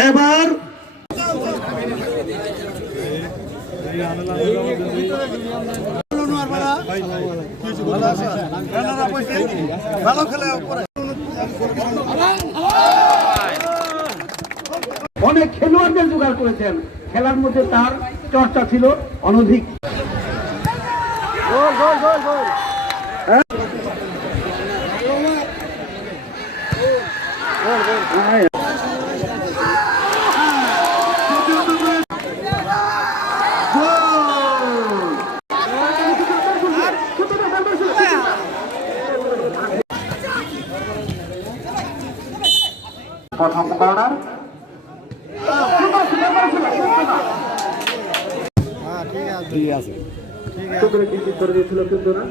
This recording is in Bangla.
এবার ভালো খেলে অনেক খেলোয়াড়দের জোগাড় করেছেন। খেলার মধ্যে তার চর্চা ছিল অনধিক হ্যাঁ? প্রথম কর্নার ঠিক আছে। ঠিক আছে করে দিয়েছিল কিন্তু না?